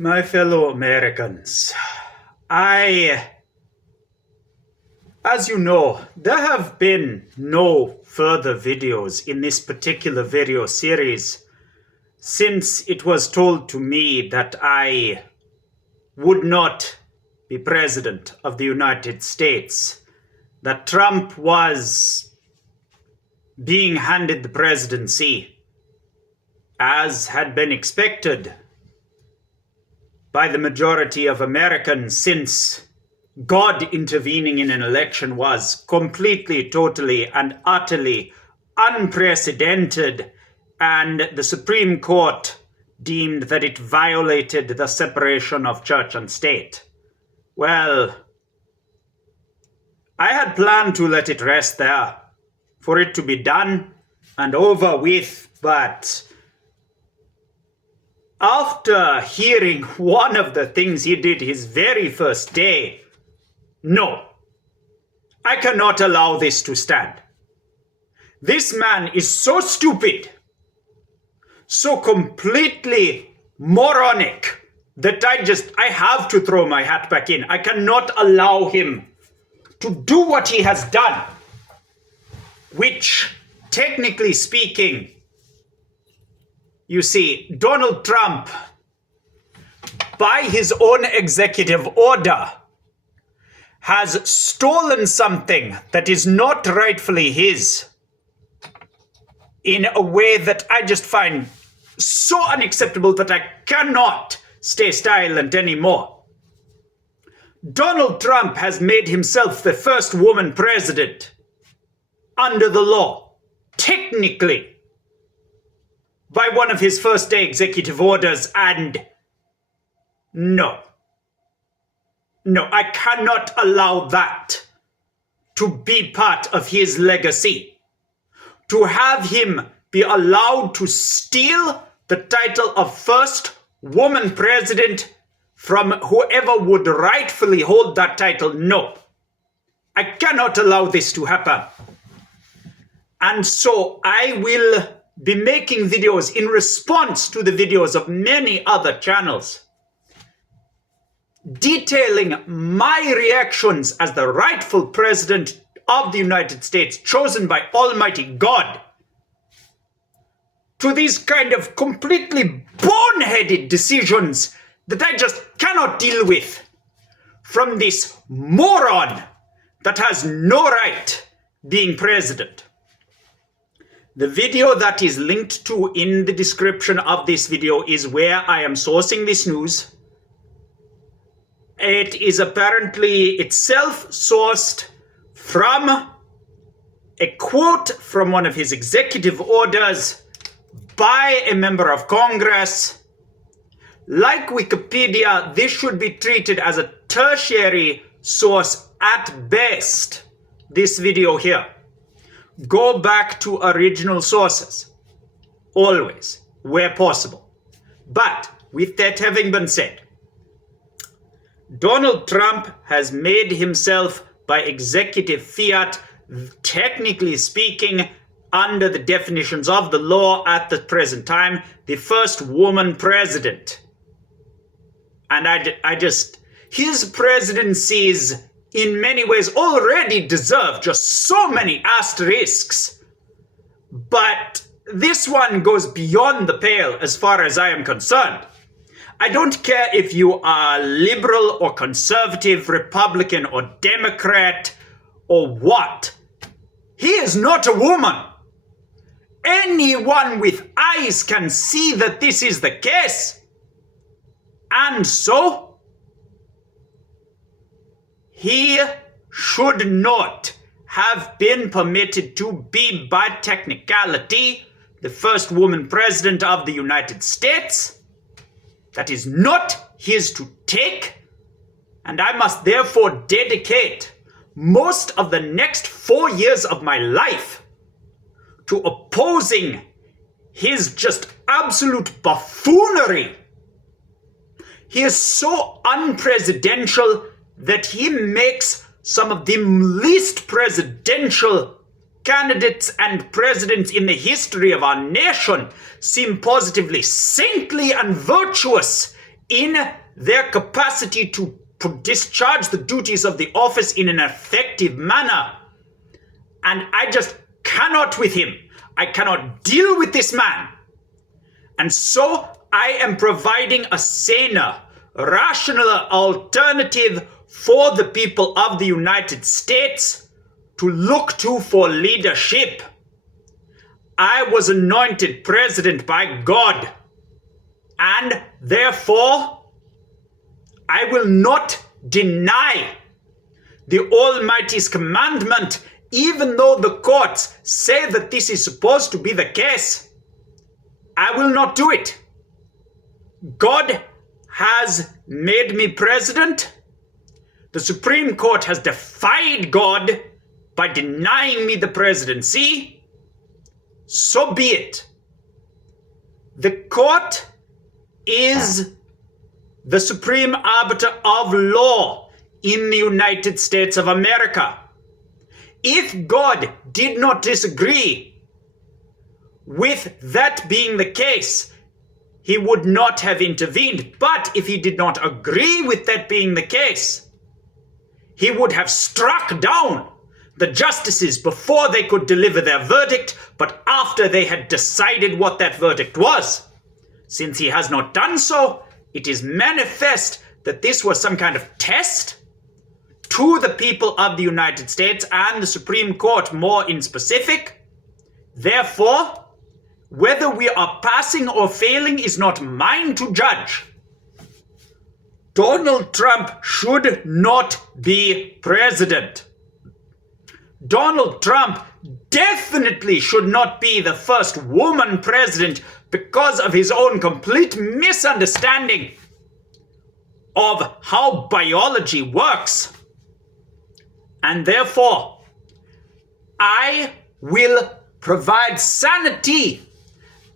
My fellow Americans, as you know, there have been no further videos in this particular video series since it was told to me that I would not be president of the United States, that Trump was being handed the presidency as had been expected by the majority of Americans, since God intervening in an election was completely, totally, and utterly unprecedented, and the Supreme Court deemed that it violated the separation of church and state. Well, I had planned to let it rest there, for it to be done and over with, but after hearing one of the things he did his very first day, no, I cannot allow this to stand. This man is so stupid, so completely moronic, that I have to throw my hat back in. I cannot allow him to do what he has done, which, technically speaking, you see, Donald Trump, by his own executive order, has stolen something that is not rightfully his in a way that I just find so unacceptable that I cannot stay silent anymore. Donald Trump has made himself the first woman president under the law, technically, by one of his first day executive orders, and no, I cannot allow that to be part of his legacy. To have him be allowed to steal the title of first woman president from whoever would rightfully hold that title, no. I cannot allow this to happen. And so I will be making videos in response to the videos of many other channels, detailing my reactions as the rightful president of the United States, chosen by Almighty God, to these kind of completely boneheaded decisions that I just cannot deal with from this moron that has no right being president. The video that is linked to in the description of this video is where I am sourcing this news. It is apparently itself sourced from a quote from one of his executive orders by a member of Congress. Like Wikipedia, this should be treated as a tertiary source at best, this video here. Go back to original sources, always, where possible. But with that having been said, Donald Trump has made himself, by executive fiat, technically speaking, under the definitions of the law at the present time, the first woman president. And his presidencies in many ways already deserve just so many asterisks. But this one goes beyond the pale as far as I am concerned. I don't care if you are liberal or conservative, Republican or Democrat or what. He is not a woman. Anyone with eyes can see that this is the case. And so, he should not have been permitted to be, by technicality, the first woman president of the United States. That is not his to take, and I must therefore dedicate most of the next 4 years of my life to opposing his just absolute buffoonery. He is so unpresidential that he makes some of the least presidential candidates and presidents in the history of our nation seem positively saintly and virtuous in their capacity to discharge the duties of the office in an effective manner. And I just cannot with him. I cannot deal with this man. And so I am providing a saner, rational alternative for the people of the United States to look to for leadership. I was anointed president by God, and therefore I will not deny the Almighty's commandment, even though the courts say that this is supposed to be the case. I will not do it. God has made me president. The Supreme Court has defied God by denying me the presidency. So be it. The court is the supreme arbiter of law in the United States of America. If God did not disagree with that being the case, he would not have intervened. But if he did not agree with that being the case, he would have struck down the justices before they could deliver their verdict, but after they had decided what that verdict was. Since he has not done so, it is manifest that this was some kind of test to the people of the United States and the Supreme Court more in specific. Therefore, whether we are passing or failing is not mine to judge. Donald Trump should not be president. Donald Trump definitely should not be the first woman president because of his own complete misunderstanding of how biology works. And therefore, I will provide sanity,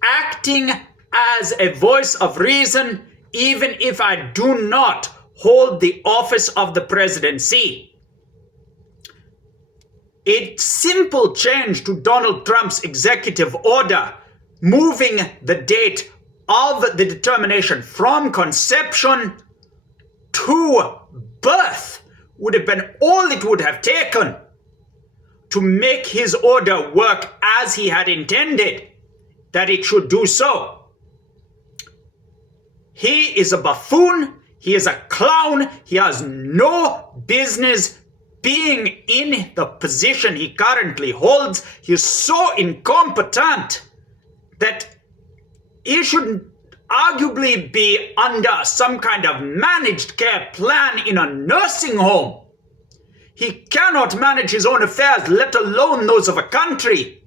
acting as a voice of reason, even if I do not hold the office of the presidency. A simple change to Donald Trump's executive order, moving the date of the determination from conception to birth, would have been all it would have taken to make his order work as he had intended that it should do so. He is a buffoon. He is a clown. He has no business being in the position he currently holds. He is so incompetent that he should arguably be under some kind of managed care plan in a nursing home. He cannot manage his own affairs, let alone those of a country.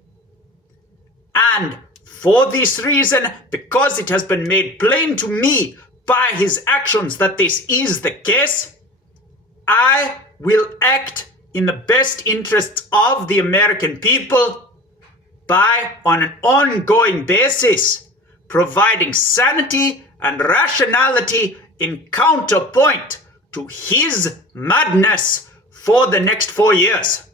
And for this reason, because it has been made plain to me by his actions that this is the case, I will act in the best interests of the American people by, on an ongoing basis, providing sanity and rationality in counterpoint to his madness for the next 4 years.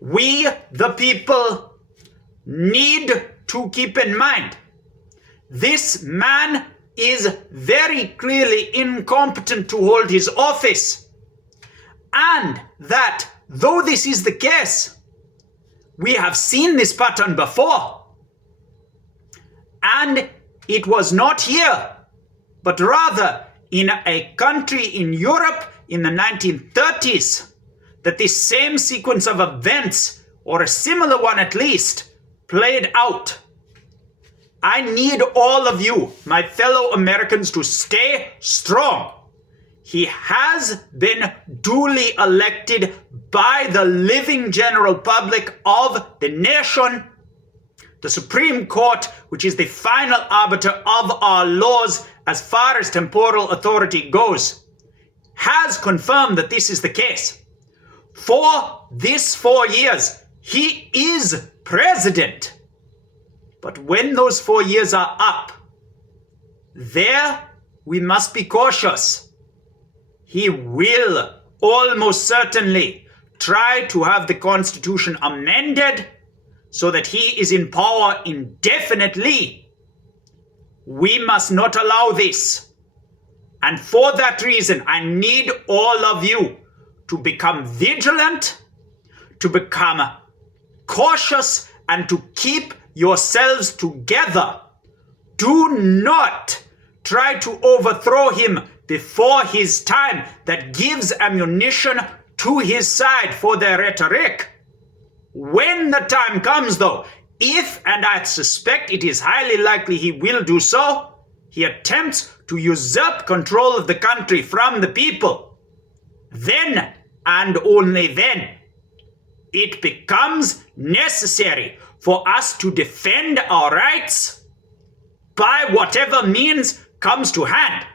We, the people, need to keep in mind this man is very clearly incompetent to hold his office, and that though this is the case, we have seen this pattern before, and it was not here, but rather in a country in Europe in the 1930s, that this same sequence of events, or a similar one at least, played out. I need all of you, my fellow Americans, to stay strong. He has been duly elected by the living general public of the nation. The Supreme Court, which is the final arbiter of our laws as far as temporal authority goes, has confirmed that this is the case. For this 4 years, he is president. But when those 4 years are up, there we must be cautious. He will almost certainly try to have the Constitution amended so that he is in power indefinitely, We must not allow this. And for that reason, I need all of you to become vigilant, to become cautious, and to keep yourselves together. Do not try to overthrow him before his time. That gives ammunition to his side for their rhetoric. When the time comes, though, if, and I suspect it is highly likely he will do so, he attempts to usurp control of the country from the people, then and only then it becomes necessary for us to defend our rights by whatever means comes to hand.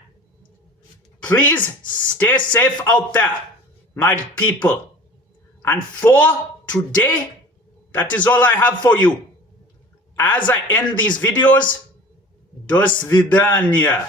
Please stay safe out there, my people. And for today, that is all I have for you. As I end these videos, до свидания.